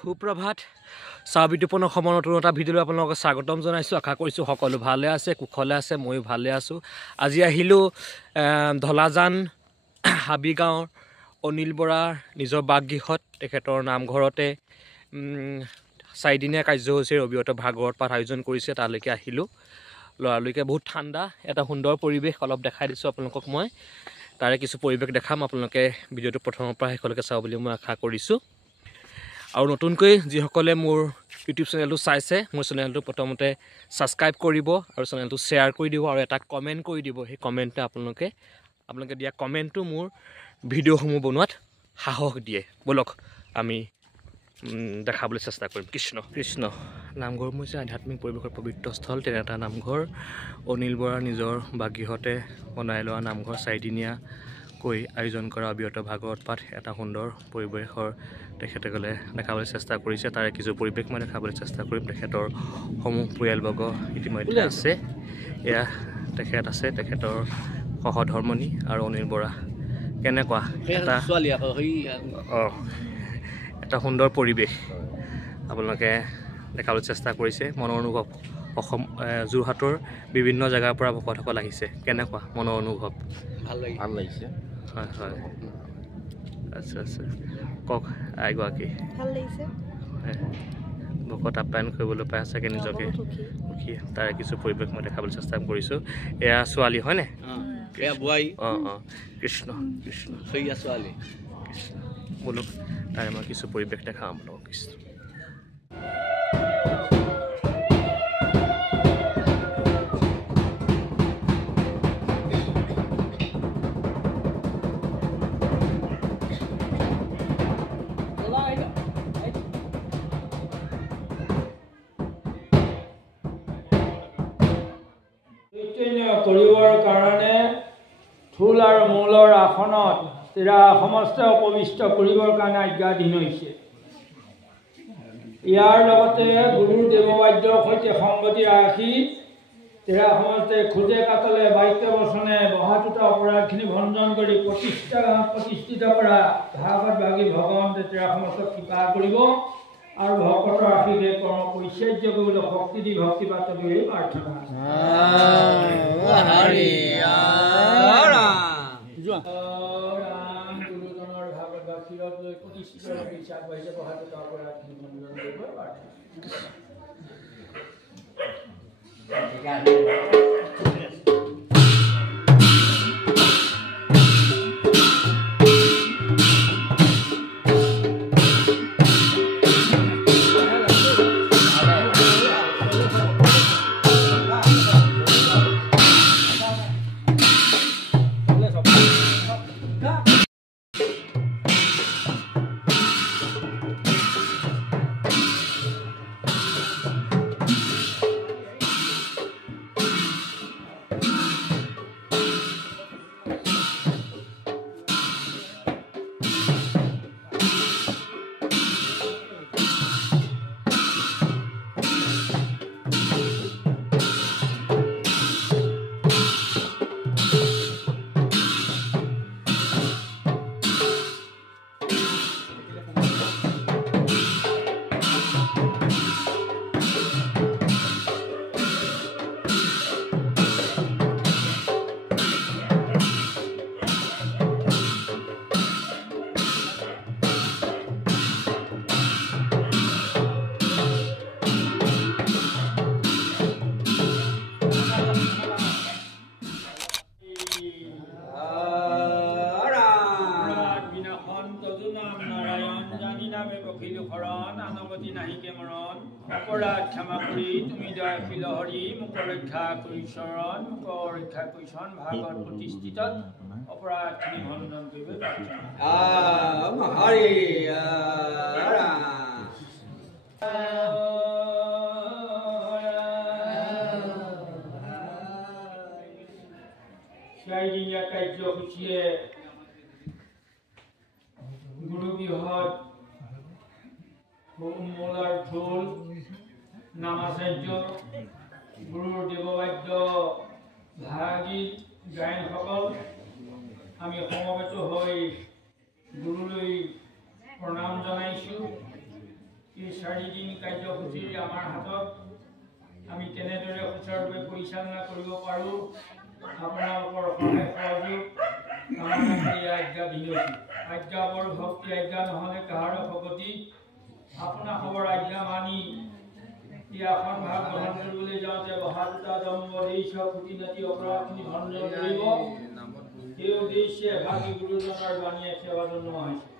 সুপ্ৰভাত চাবিটোপন অসমৰ নতুন এটা ভিডিঅ'লৈ আপোনালোকক স্বাগতম জনাইছোঁ। আশা কৰিছোঁ সকলো ভালে আছে, কুশলে আছে, ময়ো ভালে আছোঁ। আজি আহিলোঁ ঢলাজান হাবিগাঁৱৰ অনিল বৰাৰ নিজৰ বাসগৃহত, তেখেতৰ নামঘৰতে 4দিনীয়া কাৰ্যসূচীৰ অবিৰত ভাগৱত পাঠ আয়োজন কৰিছে। তালৈকে আহিলোঁ। লৰালৰিকে বহুত ঠাণ্ডা, এটা সুন্দৰ পৰিৱেশ অলপ দেখাই দিছোঁ আপোনালোকক। মই তাৰে কিছু পৰিৱেশ দেখাম, আপোনালোকে ভিডিঅ'টো প্ৰথমৰ পৰা শেষলৈকে চাব বুলি মই আশা কৰিছোঁ। আৰু নতুনকৈ যিসকলে মোৰ ইউটিউব চেনেলটো চাইছে, মোৰ চেনেলটো প্ৰথমতে ছাবস্ক্ৰাইব কৰিব আৰু চেনেলটো শ্বেয়াৰ কৰি দিব আৰু এটা কমেণ্ট কৰি দিব। সেই কমেণ্টে আপোনালোকে দিয়া কমেণ্টটো মোৰ ভিডিঅ'সমূহ বনোৱাত সাহস দিয়ে। ব'লক আমি দেখাবলৈ চেষ্টা কৰিম। কৃষ্ণ নামঘৰ হৈছে আধ্যাত্মিক পৰিৱেশৰ পবিত্ৰ স্থল। তেনে এটা নামঘৰ অনিল বৰাৰ নিজৰ বাসগৃহতে বনাই লোৱা নামঘৰ, 4দিনীয়াকৈ আয়োজন কৰা অবিৰত ভাগৱত পাঠ এটা সুন্দৰ পৰিৱেশৰ তেখেতসকলে দেখাবলৈ চেষ্টা কৰিছে। তাৰে কিছু পৰিৱেশ মই দেখাবলৈ চেষ্টা কৰিম। তেখেতৰ সমূহ পৰিয়ালবৰ্গ ইতিমধ্যে আছে। এয়া তেখেত আছে, তেখেতৰ সহধৰ্মণী আৰু অনিল বৰা। কেনেকুৱা এটা সুন্দৰ পৰিৱেশ আপোনালোকে দেখাবলৈ চেষ্টা কৰিছে। মনৰ অনুভৱ, অসম যোৰহাটৰ বিভিন্ন জেগাৰ পৰা ভকতসকল আহিছে। কেনেকুৱা মনৰ অনুভৱ? ভাল লাগিছে। হয় হয়, আচ্ছা কওক এগৰাকী। ভাল লাগিছে। ভকত আপ্যায়ন কৰিবলৈ পাই চাগে নিজকে সুখী। তাৰে কিছু পৰিৱেশ মই দেখাবলৈ চেষ্টা কৰিছোঁ। এয়া ছোৱালী হয়নে? কৃষ্ণ ছোৱালী কৃষ্ণ। বোলো তাৰে মই কিছু পৰিৱেশ দেখাম আপোনালোকক। কৃষ্ণ কৰিবৰ কাৰণে থোল আৰু মূলৰ আসনত তেৰা সমস্ত উপবিষ্ট কৰিবৰ কাৰণে আজ্ঞাধীন হৈছে। ইয়াৰ লগতে গুৰুৰ দেৱবাদ্যৰ সৈতে সংগতি ৰাখি তেৰা সমস্তে খোজে কাটলে বাক্য বচনে বহাটোত অপৰাধখিনি ভঞ্জন কৰি প্ৰতিষ্ঠিত কৰা ভাগৱত ভাগী ভগৱন্তে তেৰা সমস্ত কৃপা কৰিব আৰু ভকতৰ আশীৰ্বাদ কৰ্ম পৰিচৰ্য কৰিবলৈ শক্তি দি ভক্তিপাত কৰি প্ৰাৰ্থনা। গুৰুজনৰ ভাগৱত বা ক্ষীৰত লৈ প্ৰতিষ্ঠিত বিশ্বাস বাঢ়িছে বহাটোত অপৰাধখিনি ভঞ্জন কৰিব প্ৰাৰ্থনা। অপৰাধ ক্ষমা কৰি তুমি দয়াশীল হৰি মোক ৰক্ষা কৰি চৰণ, মোক ৰক্ষা কৰি চৰণ। ভাগৱত প্ৰতিষ্ঠিত অপৰাধখিনি ভঞ্জন কৰিব চাৰিদিনীয়া কাৰ্যসূচীয়ে গুৰুগৃহত মূলাৰ ঢোল, নামাচাৰ্য, গুৰুৰ দেৱবাদ্য ভাগীত গায়নসকল আমি সমবেত হৈ গুৰুলৈ প্ৰণাম জনাইছোঁ। 4 দিন কাৰ্যসূচীৰ আমাৰ হাতত আমি কেনেদৰে সুচাৰুৰূপে পৰিচালনা কৰিব পাৰোঁ আপোনালোকৰ সহায় সহযোগ কামনা কৰি আজ্ঞা বিনতি আজ্ঞা বৰ ভক্তি আজ্ঞা নহ'লে কাহাৰ ভগতি আপোনাৰ খবৰ আজ্ঞা মানি এখন ভাগ গ্ৰহণ কৰিবলৈ যাওঁতে বহা দুটা জন্ম দেশ খুটি নাতি অপৰাধখিনি ভঞ্জন কৰিব সেই উদ্দেশ্যে ভাগী গুৰুজনাৰ বাণীয়ে সেৱা জনোৱা হৈছে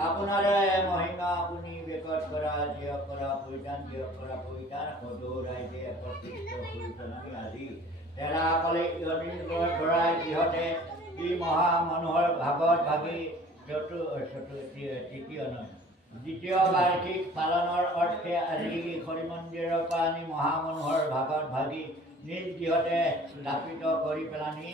আপোনাৰে মহিমা আপুনি বেকত কৰা জিয় কৰা পৰিধান জিয় কৰা পৰিধান সদৌ ৰাইজে একত্ৰিত হৈ পেলাই আজি তেৰাসকলে ইয়নিৰ ভৰাই যিহতে ই মহা মানুহৰ ভাগত ভাগি তৃতীয় নয় দ্বিতীয় বাৰ্ষিক পালনৰ অৰ্থে আজি হৰি মন্দিৰৰ পৰা আনি মহা মানুহৰ ভাগত ভাগি নিজ যিহতে স্থাপিত কৰি পেলানি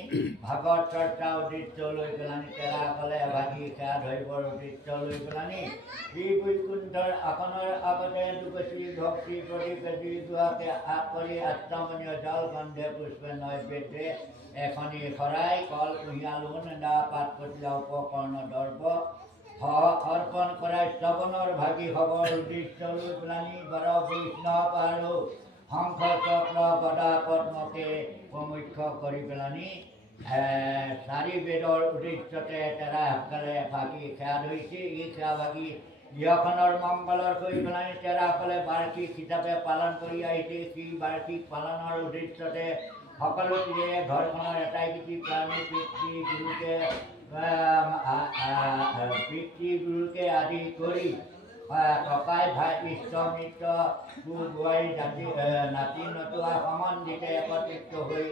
ভাগত চৰ্চা উদ্দেশ্য লৈ পেলানি তেৰাসকলে ভাগি সেৱা ধৰিবৰ উদ্দেশ্য লৈ পেলানি শ্ৰী বৈকুণ্ঠৰ আসনৰ আগতে দুকচি ভক্তি প্ৰতি দুৱাকে আগ কৰি আত্মমনীয় জল গন্ধে পুষ্পে নৈবেদ্যে এখনি শৰাই কল কুঁহিয়া লোন দা পাত পতিলা উপকৰ্ণ দৰ্প অৰ্পণ কৰাই শ্ৰৱণৰ ভাগি খবৰ উদ্দেশ্য লৈ পেলানি বৰ বৈষ্ণৱ আৰু শংখ চক্ৰ গদা পদ্মকে প্ৰমুখ্য কৰি পেলানি 4 বেদৰ উদ্দেশ্যতে তেৰাসকলে ভাগি সেৱা ধৰিছে এই সেৱা ভাগি গৃহখনৰ মংগলৰ কৰি পেলানি তেৰাসকলে বাৰ্ষিক হিচাপে পালন কৰি আহিছে সেই বাৰ্ষিক পালনৰ উদ্দেশ্যতে সকলোটিৰে ঘৰখনৰ এটাই গীতি প্ৰাণী পিতৃগুৰুকে আদি কৰি ককাই ভাই ইষ্ট মিত্ৰ বোৱাৰী জাতি নাতি নতুৱা সম্বন্ধিতে একত্ৰিত হৈ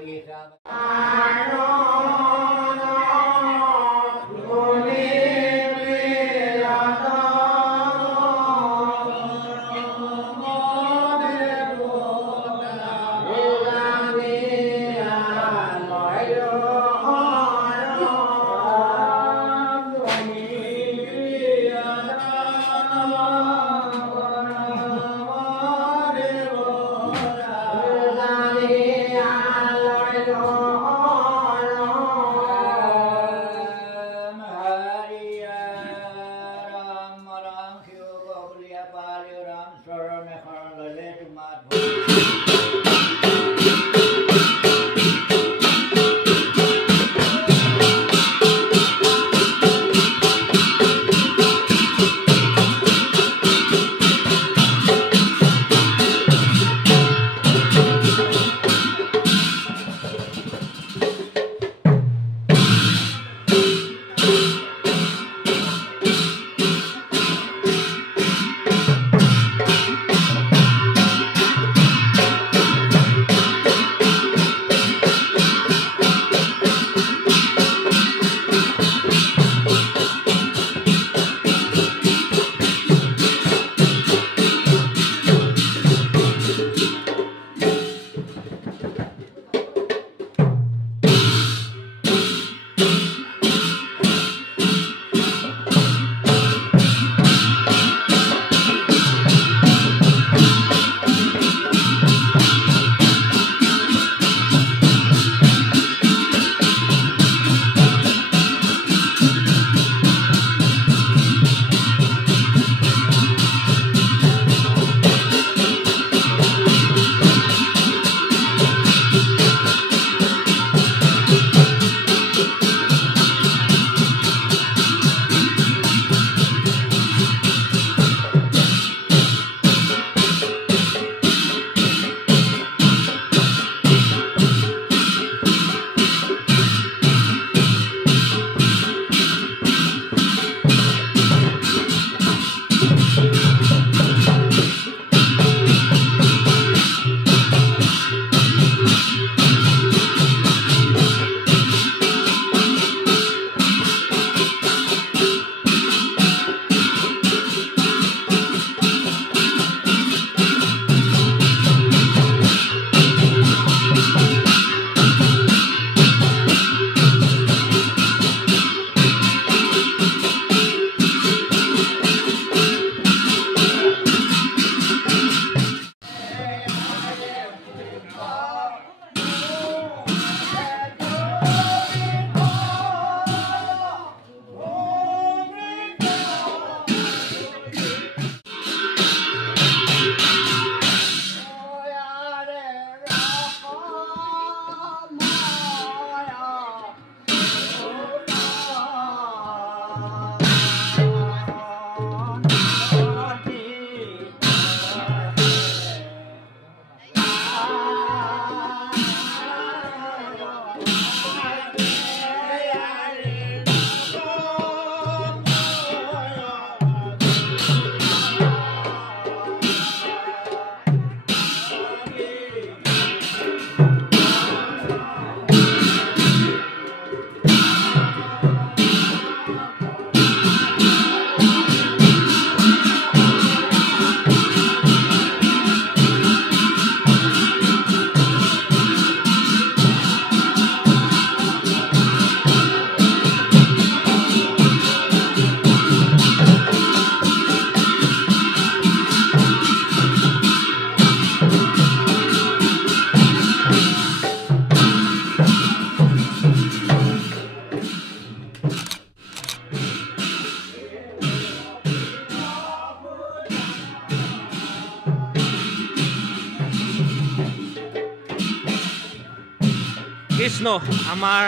কৃষ্ণ আমাৰ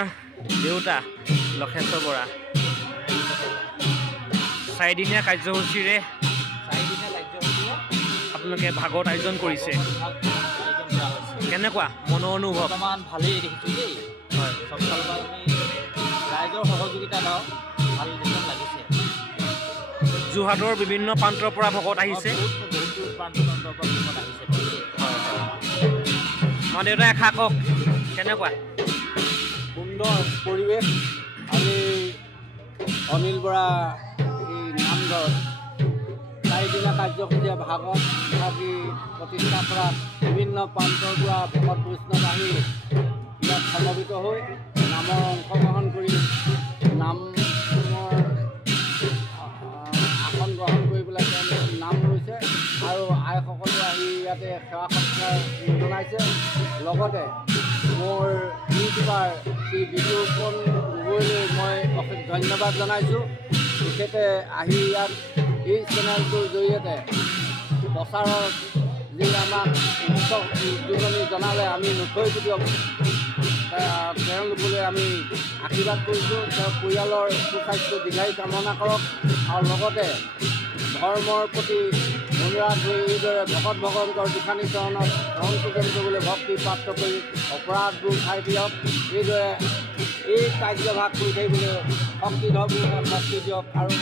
দেউতা লক্ষেশ্বৰ বৰা 4 দিনীয়া কাৰ্যসূচীৰে আপোনালোকে ভাগৱত আয়োজন কৰিছে কেনেকুৱা মনৰ অনুভৱ বৰ্তমান ভালেই দেখিছোঁ দেই হয় চব ফালৰ পৰা আমি ৰাইজৰ সহযোগিতা লওঁ ভাল যেন লাগিছে যোৰহাটৰ বিভিন্ন প্ৰান্তৰ পৰা ভকত আহিছে বহুতো প্ৰান্তৰ পৰা ভকত আহিছে আমাৰ দেউতাই এষাৰ কওক কেনেকুৱা সুন্দৰ পৰিৱেশ আমি অনিল বৰা এই নামঘৰ 4 দিনীয়া কাৰ্যসূচীয়ে ভাগৱত ভাগী প্ৰতিষ্ঠা কৰা বিভিন্ন প্ৰান্তৰ পৰা ভকত বৈষ্ণৱ আহি ইয়াত সমবেত হৈ নামৰ অংশগ্ৰহণ কৰি নামৰ আসন গ্ৰহণ কৰি পেলাই তেওঁলোকে নাম লৈছে আৰু আইসকলে আহি ইয়াতে সেৱা সৎকাৰ জনাইছে লগতে মোৰ ইউটিউবাৰ শ্ৰী বিজুপন গগৈলৈ মই অশেষ ধন্যবাদ জনাইছোঁ তেখেতে আহি ইয়াত এই চেনেলটোৰ জৰিয়তে প্ৰচাৰৰ যি আমাক উদ্বোধনী জনালে আমি নথৈ দিয়ক তেওঁলোকলৈ আমি আশীৰ্বাদ কৰিছোঁ তেওঁৰ পৰিয়ালৰ সুস্বাস্থ্য দীৰ্ঘায়ু কামনা কৰক আৰু লগতে ধৰ্মৰ প্ৰতি অনুৰাগ হৈ এইদৰে ভকত ভগৱন্তৰ দুখানি চৰণত ধন পূজন কৰিবলৈ ভক্তি প্ৰাপ্ত কৰি অপৰাধবোৰ খাই দিয়ক এইদৰে এই কাৰ্যভাগ কৰি থাকিবলৈ শক্তি ধৰক শক্তি দিয়ক আৰু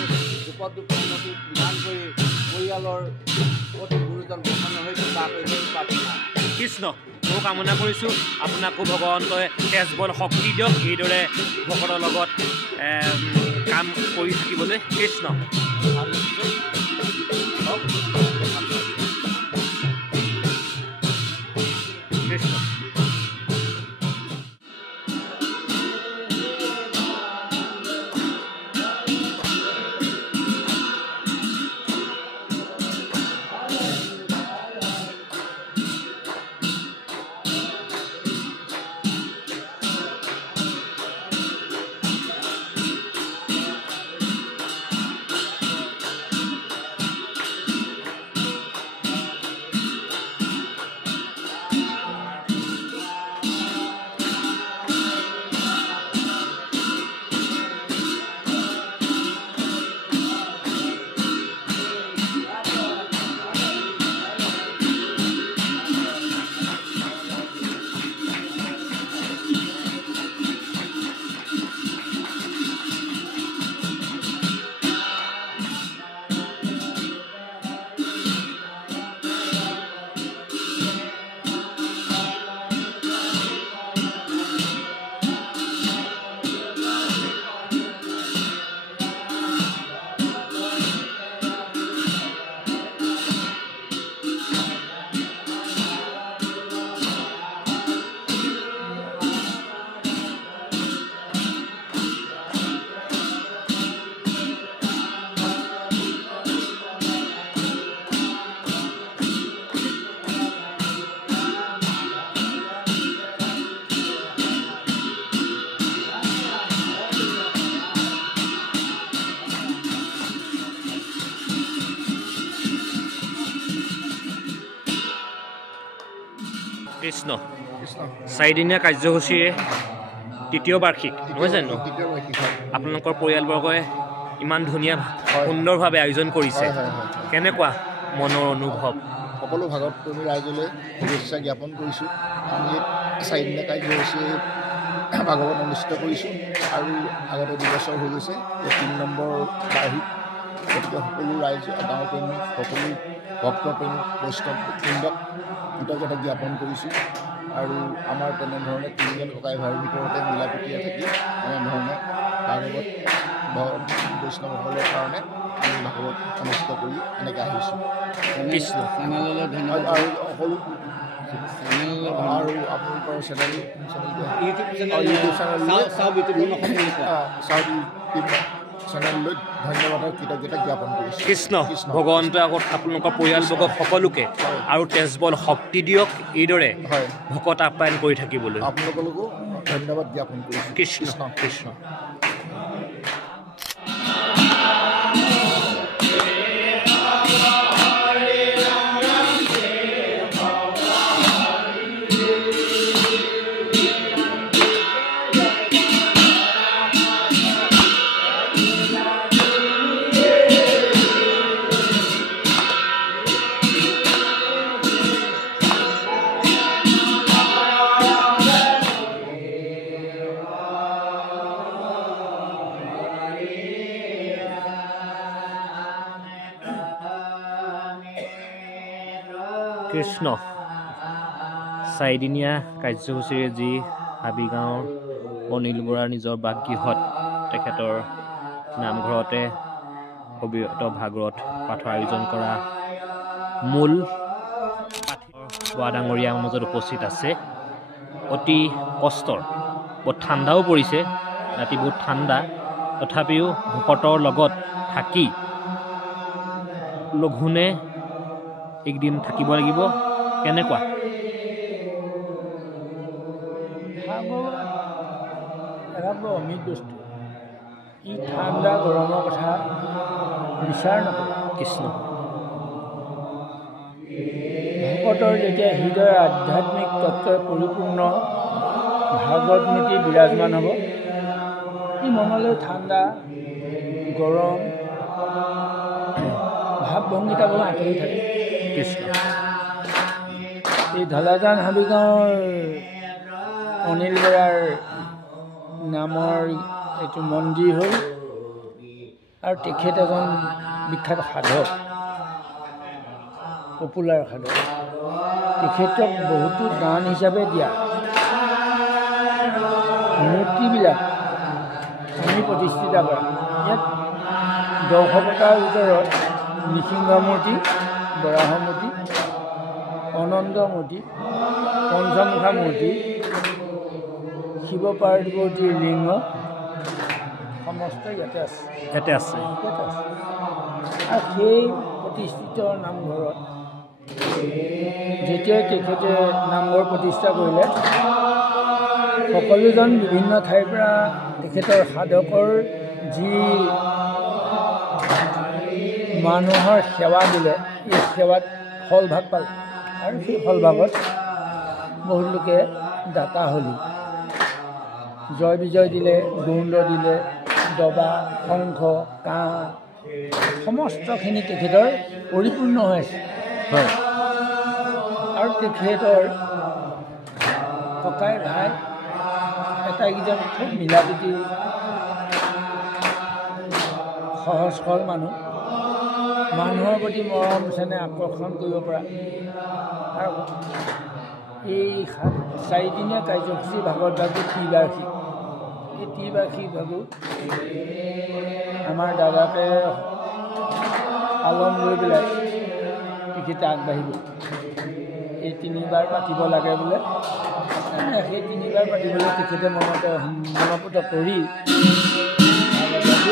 দুপদ উন্নতি বিধান কৰি পৰিয়ালৰ প্ৰতি গুৰুজন প্ৰসন্ন হৈ থকা প্ৰাৰ্থনা কৃষ্ণ মই কামনা কৰিছোঁ আপোনাকো ভগৱন্তই তেজ বল শক্তি দিয়ক এইদৰে ভকতৰ লগত কাম কৰি থাকিবলৈ কৃষ্ণ কৃষ্ণ কৃষ্ণ 4 দিনীয়া কাৰ্যসূচীৰে তৃতীয় বাৰ্ষিক নহয় জানো আপোনালোকৰ পৰিয়ালবৰ্গই ইমান ধুনীয়া সুন্দৰভাৱে আয়োজন কৰিছে কেনেকুৱা মনৰ অনুভৱ সকলো ভাগৱত প্ৰেমী ৰাইজলৈ শুভেচ্ছা জ্ঞাপন কৰিছোঁ আমি 4 দিনীয়া কাৰ্যসূচী ভাগৱত অনুষ্ঠিত কৰিছোঁ আৰু আগতে 2 বছৰ হৈ গৈছে 3 নম্বৰ বাৰ্ষিক গতিকে সকলো ৰাইজ গাঁও প্ৰেমী সকলো ভক্তপ্ৰেমী বৈষ্ণৱবৃন্দক কৃতজ্ঞতা জ্ঞাপন কৰিছোঁ আৰু আমাৰ তেনেধৰণে 3জন ককাই ভাইৰ ভিতৰতে মিলা প্ৰীতিৰে থাকি এনেধৰণে ভাগৱত বৈষ্ণৱসকলৰ কাৰণে আমি ভাগৱত অনুষ্ঠিত কৰি এনেকৈ আহিছোঁ কৃষ্ণ চেনেললৈ ধন্যবাদ আৰু সকলো আৰু আপোনালোকৰ চেনেল চেনেললৈ ধন্যবাদৰ কৃতজ্ঞতা জ্ঞাপন কৰিছোঁ কৃষ্ণ ভগৱন্তই আগত আপোনালোকৰ পৰিয়ালবৰ্গক সকলোকে আৰু তেজবল শক্তি দিয়ক এইদৰে হয় ভকত আপ্যায়ন কৰি থাকিবলৈ আপোনালোকলৈকো ধন্যবাদ জ্ঞাপন কৰিছোঁ কৃষ্ণ কৃষ্ণ কৃষ্ণ চাৰিদিনীয়া কাৰ্যসূচীৰে যি হাবিগাঁৱৰ অনিল বৰাৰ নিজৰ বাসগৃহত তেখেতৰ নামঘৰতে অবিৰত ভাগৱত পাঠৰ আয়োজন কৰা মূল বৰা ডাঙৰীয়া আমাৰ মাজত উপস্থিত আছে। অতি কষ্টৰ, বহুত ঠাণ্ডাও পৰিছে, ৰাতি বহুত ঠাণ্ডা, তথাপিও ভকতৰ লগত থাকি লঘোণে একদিন থাকিব লাগিব। কেনেকুৱা? এটা বৰ অমিত বস্তু। ই ঠাণ্ডা গৰমৰ কথা বিচাৰ নকৰে। কৃষ্ণ ভকতৰ যেতিয়া হৃদয় আধ্যাত্মিক তত্ত্বই পৰিপূৰ্ণ ভাগৱতমূৰ্তি বিৰাজমান হ'ব, ই মনলৈ ঠাণ্ডা গৰম ভাৱ-ভংগিতাবোৰ আঁতৰি থাকে। কৃষ্ণ এই ঢলাজান হাবিগাঁৱৰ অনিল বৰাৰ নামৰ এইটো মন্দিৰ হ'ল, আৰু তেখেত এজন বিখ্যাত সাধক, পপুলাৰ সাধক। তেখেতক বহুতো দান হিচাপে দিয়া মূৰ্তিবিলাক আমি প্ৰতিষ্ঠিত কৰা। ইয়াত 10টাৰ ভিতৰত নৃসিংহ মূৰ্তি, বৰাহ মূৰ্তি, অনন্ত মূৰ্তি, পঞ্চমুখা মূৰ্তি, শিৱ পাৰ্বতীৰ লিংগ সমস্ত ইয়াতে আছে। আৰু সেই প্ৰতিষ্ঠিত নামঘৰত যেতিয়াই তেখেতে নামঘৰ প্ৰতিষ্ঠা কৰিলে, সকলোজন বিভিন্ন ঠাইৰ পৰা তেখেতৰ সাধকৰ যি মানুহৰ সেৱা দিলে, এই সেৱাত ফলভাগ পালে। আৰু সেই ফলভাগত বহুত লোকে দাতা হ'লি, জয় বিজয় দিলে, গৌণ্ড দিলে, দবা, শংখ, কাঁহ সমস্তখিনি তেখেতৰ পৰিপূৰ্ণ হৈ আছে। হয়। আৰু তেখেতৰ ককাই ভাই আটাইকেইজন খুব মিলা প্ৰীতি সহজ সৰল মানুহ, মানুহৰ প্ৰতি মৰম চেনেহ আকৰ্ষণ কৰিব পৰা। আৰু এই 4দিনীয়া কাৰ্যসূচী ভাগৱত ভাগৱত ত্ৰিবাৰ্ষিক, এই ত্ৰিবাৰ্ষিক ভাগো আমাৰ দাদাকে পালন লৈ পেলাই তেখেতে আগবাঢ়িব। এই 3বাৰ পাতিব লাগে বোলে, সেই 3বাৰ পাতিবলৈ তেখেতে মনপুত কৰি ভাগৱত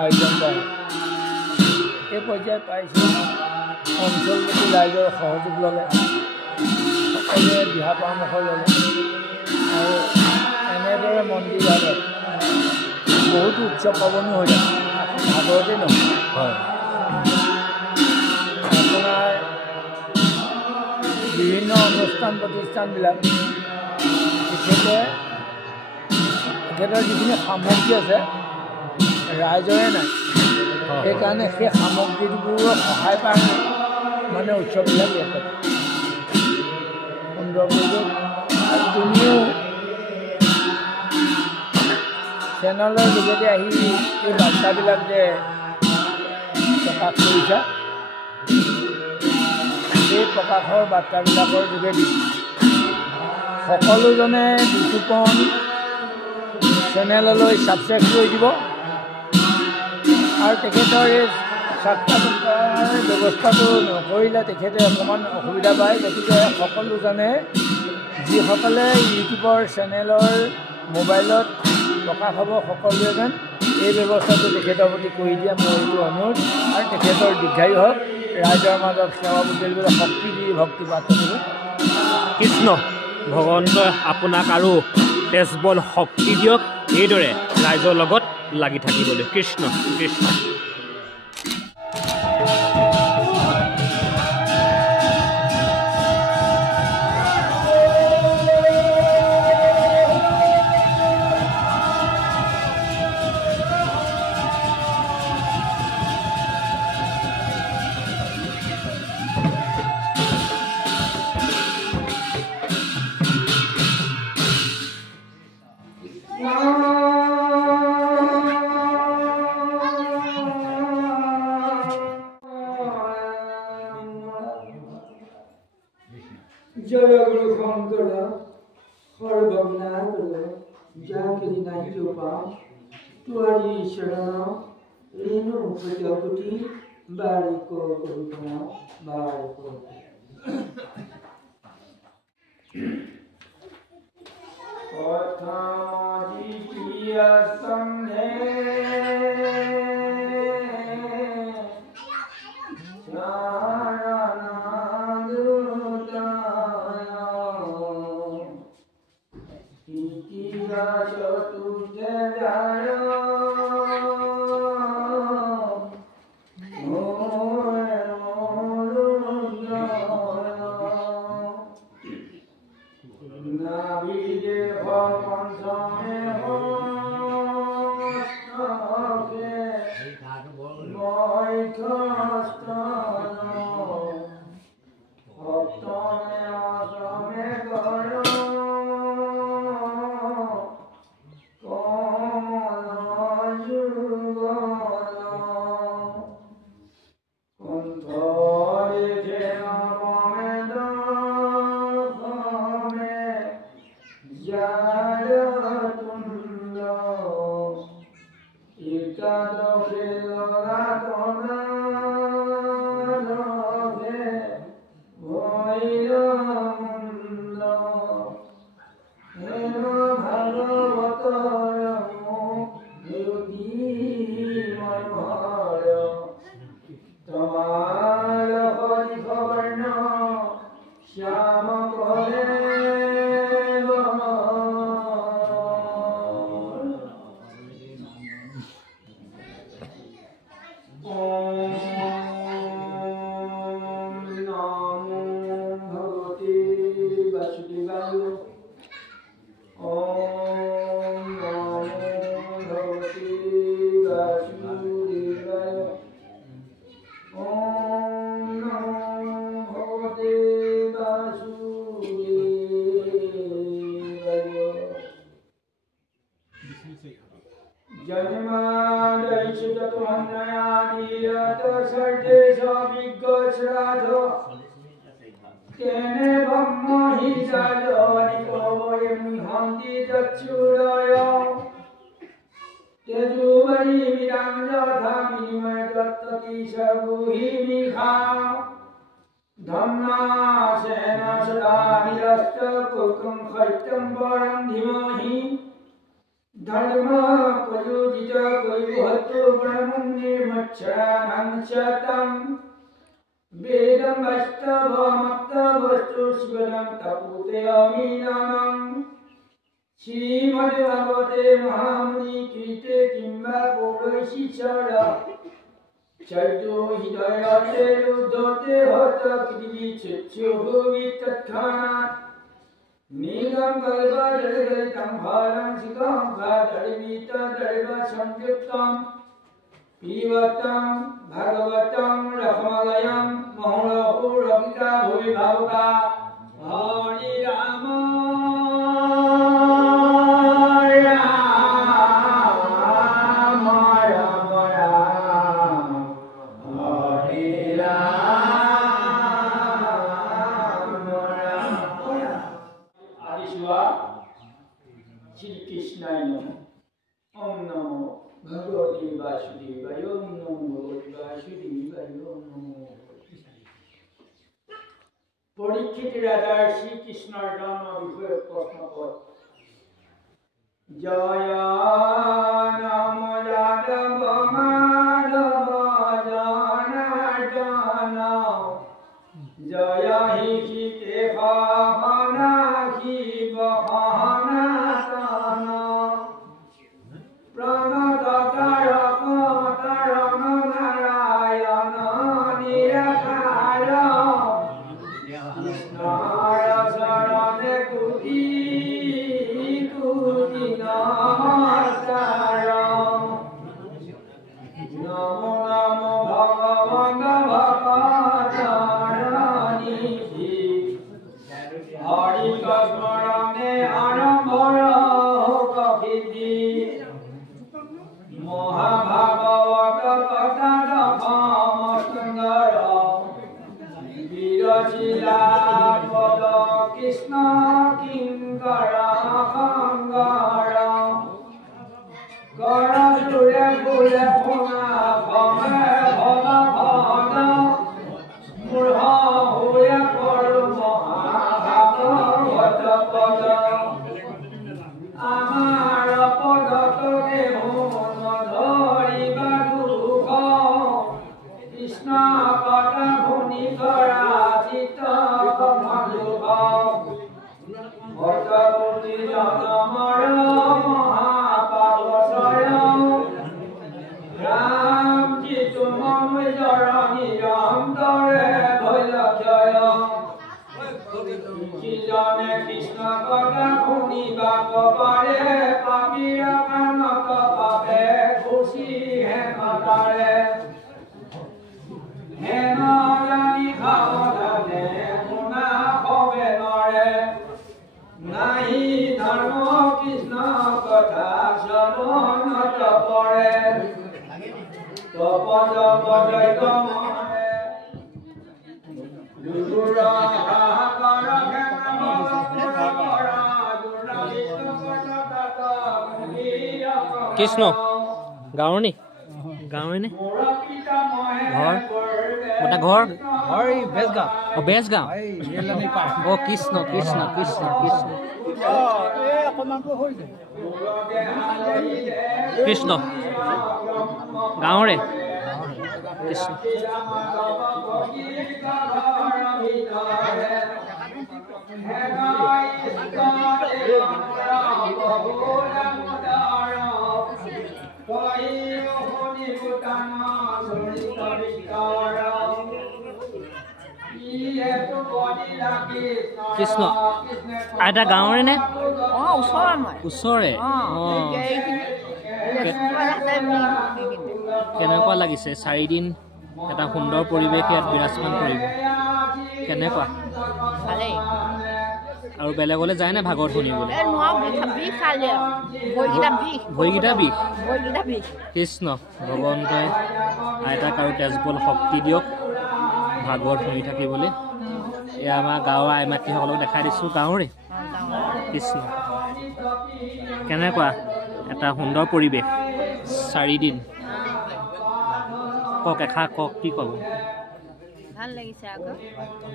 আয়োজন কৰে। এই পৰ্যায় পাইছে অঞ্চলবাসী ৰাইজৰ সহযোগ ল'লে, সকলোৱে দিহা পৰামৰ্শ ল'লে। আৰু এনেদৰে মন্দিৰভাগত বহুতো উৎসৱ পাৰ্বণো হৈ যায়, ভাগৱতেই নহয়। হয়। আপোনাৰ বিভিন্ন অনুষ্ঠান প্ৰতিষ্ঠানবিলাক তেখেতৰ যিখিনি সামগ্ৰী আছে ৰাইজৰে নাই, সেইকাৰণে সেই সামগ্ৰীবোৰৰ সহায় পায় মানে উৎসৱবিলাক ইয়াতে সুন্দৰ পৰিৱেশ। আৰু তুমিও চেনেলৰ যোগেদি আহি এই বাৰ্তাবিলাক যে প্ৰকাশ কৰিছা, এই প্ৰকাশৰ বাৰ্তাবিলাকৰ যোগেদি সকলোজনে বিতুপন চেনেললৈ ছাবস্ক্ৰাইব কৰি দিব। আৰু তেখেতৰ এই সাক্ষাৎকাৰ ব্যৱস্থাটো নকৰিলে তেখেতে অকণমান অসুবিধা পায়, গতিকে সকলোজনে যিসকলে ইউটিউবৰ চেনেলৰ মোবাইলত প্ৰকাশ হ'ব, সকলোৱে যেন এই ব্যৱস্থাটো তেখেতৰ প্ৰতি কৰি দিয়ে, মোৰ এইটো অনুৰোধ। আৰু তেখেতৰ দীৰ্ঘায়ু হওক, ৰাইজৰ মাজত সেৱা বুটলিবলৈ শক্তি দি ভক্তি পাঠ কৰিব। কৃষ্ণ ভগৱন্তই আপোনাক আৰু তেজবল শক্তি দিয়ক, এইদৰে ৰাইজৰ লগত লাগি থাকিবলৈ। কৃষ্ণ কৃষ্ণ। জয় গুরু শঙ্কর সর্বজ্ঞাত যাকে নাই কৃপা তোয়ারি শরণ রেণু প্রজাপতি বারিক করুণা বারিক কথাদি প্রিয়া সন্ধে পরীক্ষিত রাজার শ্রীকৃষ্ণর জন্ম বিষয়ে প্রশ্ন কর জয় নাম যাদব মাধব জনার্দন জয় হি সীতে ভাবনা শিব সনাতন প্রণত তারক তারণ নারায়ণ নিরাকার শরণে কুটি কুটি নমস্কার নমো নমো ভগবান ভগবানী হরি স্মরণে আরম্ভর কৃতি মহাভাগবত কথা সুন্দর বিরচিলা পদ কৃষ্ণ কিংকৰ সংগৰ কৰজুৰে বুৰে শুনা ভমে ভম ভদ মূঢ় হৈ পৰো মহাভাগৱত পদ আমাৰ পদতকে মন ধৰিবা দুখ কৃষ্ণ কথা শুনি কৰা চিত মধুখ ভজপুতি জনমৰ মহাপাৱচয় ৰাম যিটো মনুষ্য জৰণী অন্তৰে ভৈলক্ষয় যিজনে কৃষ্ণ কথা শুনিবাক পাৰে পাপীৰ কাণত পাবে খুচি হেনতাৰে হেন জানি সাৱধানে শুনা হবে নৰে নাহি ধৰ্ম কৃষ্ণ কথা শ্ৰৱণত পৰে তপজ পদৈত মৰে দুগুৰ হাহাকাৰ কৃষ্ণ গাঁৱৰ নি গাঁৱৰে নে ঘৰ এটা ঘৰ বেজগাঁও কৃষ্ণ কৃষ্ণ কৃষ্ণ কৃষ্ণ কৃষ্ণ গাঁৱৰে কৃষ্ণ কৃষ্ণ আইতা গাঁৱৰে নে ওচৰে কেনেকুৱা লাগিছে 4 দিন এটা সুন্দৰ পৰিৱেশ ইয়াত বিৰাজমান কৰিব কেনেকুৱা আৰু বেলেগলৈ যায় নে ভাগৱত শুনিবলৈ ভৰিকেইটা বিষ কৃষ্ণ ভগৱন্তই আইতাক আৰু তেজবল শক্তি দিয়ক ভাগৱত শুনি থাকিবলৈ এয়া আমাৰ গাঁৱৰ আই মাতৃসকলক দেখাই দিছোঁ গাঁৱৰে কৃষ্ণ কেনেকুৱা এটা সুন্দৰ পৰিৱেশ 4 দিন কওক এষাৰ কওক কি ক'ব ভাল লাগিছে আকৌ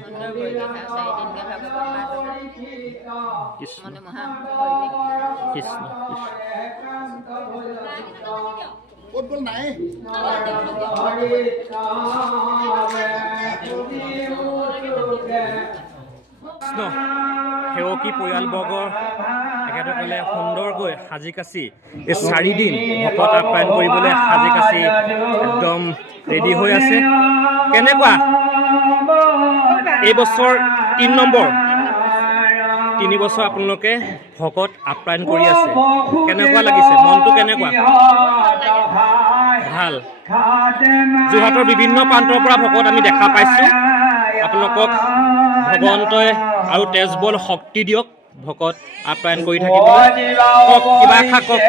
সুন্দৰ পৰিৱেশ 4 দিনকে কৃষ্ণ মনোমোহা পৰিৱেশ কৃষ্ণ ফুটবল নাই কৃষ্ণ সেৱকী পৰিয়ালবৰ্গৰ তেখেতসকলে সুন্দৰকৈ সাজি কাচি এই 4 দিন ভকত আপ্যায়ন কৰিবলৈ সাজি কাচি একদম ৰেডি হৈ আছে কেনেকুৱা এই বছৰ 3 নম্বৰ 3 বছৰ আপোনালোকে ভকত আপ্যায়ন কৰি আছে কেনেকুৱা লাগিছে মনটো কেনেকুৱা ভাল যোৰহাটৰ বিভিন্ন প্ৰান্তৰ পৰা ভকত আমি দেখা পাইছোঁ আপোনালোকক ভগৱন্তই আৰু তেজবল শক্তি দিয়ক ভকত আপ্যায়ন কৰি থাকিব কিবা এষাৰ কওক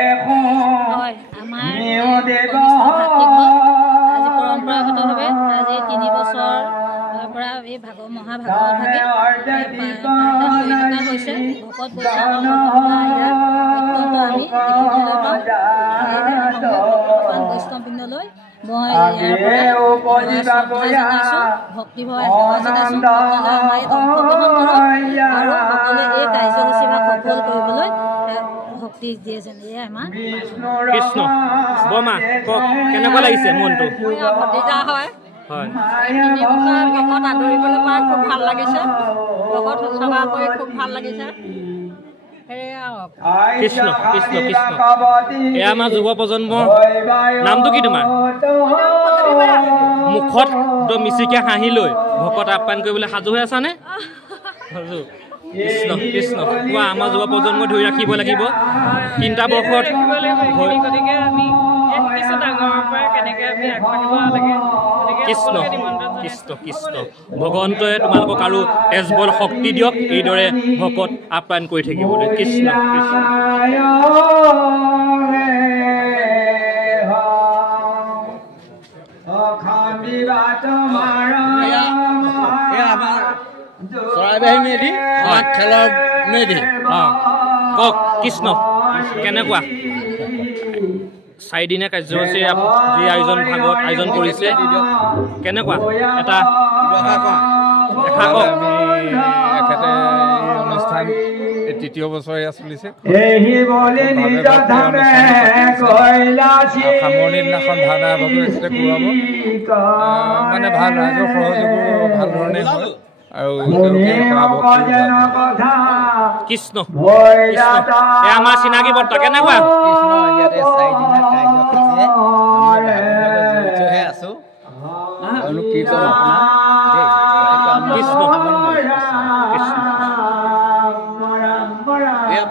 আজি পৰম্পৰাগতভাৱে আজি 3 বছৰ পৰা এই মহাভাগৱত ভাগে পাঠদান কৰি থকা হৈছে ভকত বৈষ্ণৱ অত্যন্ত আমি দেখিবলৈ পাওঁ বৈষ্ণৱবৃন্দলৈ মই ভক্তিভাৱে জনাইছোঁ আৰু সকলোৱে এই কাৰ্যসূচীভাগ সফল কৰিবলৈ শক্তি দিয়ে যেন এয়াই আমাৰ কৃষ্ণ বমা কওক কেনেকুৱা লাগিছে মনটো ভতিজা হয় হয় 3 বছৰ ভকত আদৰিবলৈ পাই খুব ভাল লাগিছে ভকত সেৱা কৰি খুব ভাল লাগিছে কৃষ্ণ কৃষ্ণ কৃষ্ণ এয়া আমাৰ যুৱ প্ৰজন্মৰ নামটো কি তোমাৰ মুখত একদম মিচিকে হাঁহি লৈ ভকত আপ্যায়ন কৰিবলৈ সাজু হৈ আছানে সাজু কৃষ্ণ কৃষ্ণ কোৱা আমাৰ যুৱ প্ৰজন্ম ধৰি ৰাখিব লাগিব 3টা বৰ্ষত গতিকে আমি কিছু ডাঙৰৰ পৰা কেনেকৈ আমি আগবাঢ়িব লাগে কৃষ্ণ কৃষ্ণ কৃষ্ণ ভগৱন্তই তোমালোকক আৰু তেজবল শক্তি দিয়ক এইদৰে ভকত আপ্যায়ন কৰি থাকিবলৈ কৃষ্ণ কৃষ্ণ চৰাইবাহী মেধি খেলৰ মেধি কওক কৃষ্ণ কেনেকুৱা 4 দিনীয়া কাৰ্যসূচী যি আয়োজন ভাগত আয়োজন কৰিছে কেনেকুৱা এটা এখেতে অনুষ্ঠান তৃতীয় বছৰে চলিছে সামৰণি দিনাখন ভাওনা ভগৱতীতে কৰোৱাব মানে ভাল ৰাইজৰ সহযোগো ভাল ধৰণে হয় আৰু কৃষ্ণ আমাৰ চিনাকি বৰ্তা কেনেকুৱা আছো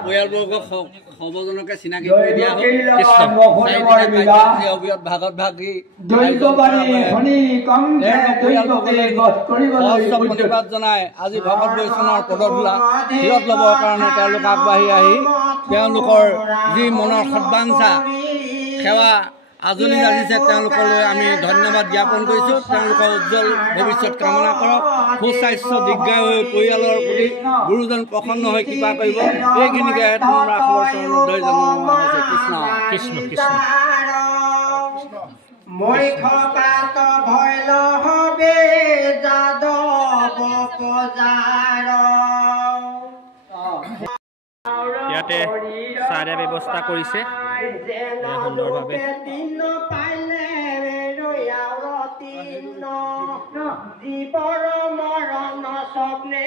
পৰিয়ালবৰ্গক সৰ্বজনকে চিনাকি কৰি দিয়া হ'ল ভাগত ভাগি প্ৰতিবাদ জনাই আজি ভকত বৈষ্ণৱৰ পদধূলা শিৰত ল'বৰ কাৰণে তেওঁলোক আগবাঢ়ি আহি তেওঁলোকৰ যি মনৰ সদ্বাঞ্ছা সেৱা আজলি ৰাজিছে তেওঁলোকলৈ আমি ধন্যবাদ জ্ঞাপন কৰিছোঁ তেওঁলোকৰ উজ্জ্বল ভৱিষ্যত কামনা কৰক সুস্বাস্থ্য দীৰ্ঘায়ু হৈ পৰিয়ালৰ প্ৰতি গুৰুজন প্ৰসন্ন হৈ কৃপা কৰিব এইখিনিকে ৰাসৰ চৰণত ধৰি জনোৱা হৈছে কৃষ্ণ কৃষ্ণ কৃষ্ণ ইয়াতে চাহ দিয়া ব্যৱস্থা কৰিছে সুন্দৰভাৱে জীৱৰ মৰণ স্বপ্নে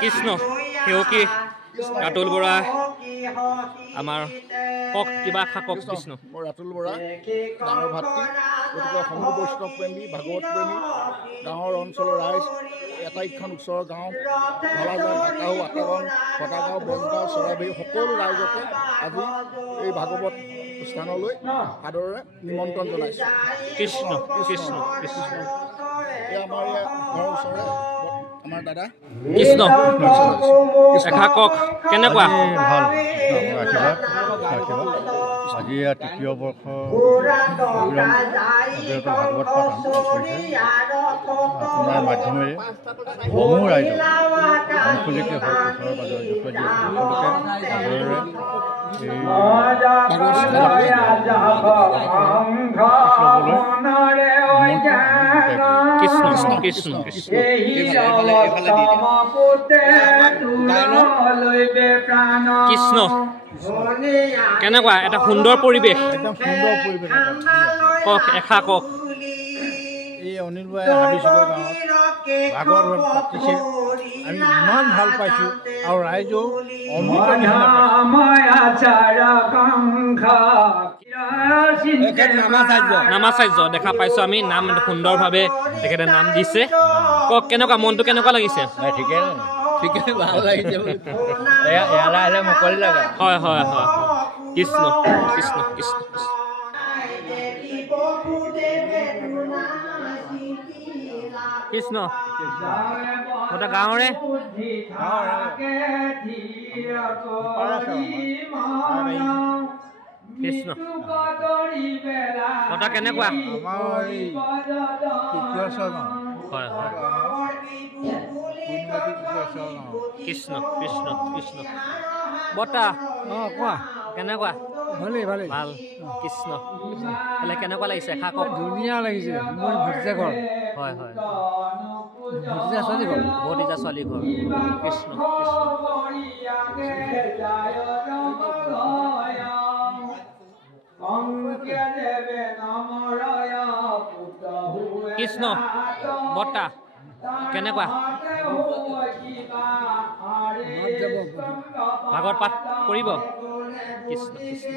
কৃষ্ণ সেৱকী ৰাতুল বৰা আমাৰ কক কিবা কওক কৃষ্ণ মই ৰাতুল বৰা ডাঙৰ ভাতৃ গতিকে সময় বৈষ্ণৱ প্ৰেমী ভাগৱত প্ৰেমী গাঁৱৰ অঞ্চলৰ ৰাইজ এটাইখন ওচৰৰ গাঁও ধলাজান আকাহু আটাগাঁও ফটাগাঁও বনগাঁও চৰাইবাহী সকলো ৰাইজকে আজি এই ভাগৱত স্থানলৈ আদৰেৰে নিমন্ত্ৰণ জনাইছোঁ কৃষ্ণ কৃষ্ণ কৃষ্ণ এই আমাৰ ঘৰৰ ওচৰৰে আমাৰ দাদা কৃষ্ণ এষাৰ কওক কেনেকুৱা ভাল আজি তৃতীয় বৰ্ষ ভাগৱত পাঠ কৰিছে আপোনাৰ মাধ্যমেৰে সমূহ ৰাইজক আঞ্চলিকে হওক ওচৰৰ পাজৰ যত কৃষ্ণ কৃষ্ণ কৃষ্ণ কৃষ্ণ কেনেকুৱা এটা সুন্দৰ পৰিৱেশ একদম সুন্দৰ পৰিৱেশ কওক এষাৰ কওক এই অনিল বৰাই হাবিচকৰ গাঁৱত ভাগৱত পাতিছে আমি ইমান ভাল পাইছোঁ আৰু ৰাইজেও অমৃত নামাচাৰ্য দেখা পাইছোঁ আমি নাম সুন্দৰভাৱে তেখেতে নাম দিছে কওক কেনেকুৱা মনটো কেনেকুৱা লাগিছে ঠিকে ভাল লাগিছে ইয়ালৈ আহিলে মুকলি লাগে হয় হয় হয় কৃষ্ণ কৃষ্ণ কৃষ্ণ কৃষ্ণ গোটেই গাঁৱৰে কৃষ্ণ কথা কেনেকুৱা হয় হয় কৃষ্ণ কৃষ্ণ কৃষ্ণ বৰ্তা কোৱা কেনেকুৱা ভালেই ভালেই ভাল কৃষ্ণ হ'লে কেনেকুৱা লাগিছে এষাৰ কওক ধুনীয়া লাগিছে মোৰ ভতিজা ঘৰ হয় হয় ভতিজা ছোৱালী ঘৰ ভতিজা ছোৱালী ঘৰ কৃষ্ণ কৃষ্ণ বৰ্তা কেনেকুৱা ভাগৱত পাঠ কৰিব কৃষ্ণ কৃষ্ণ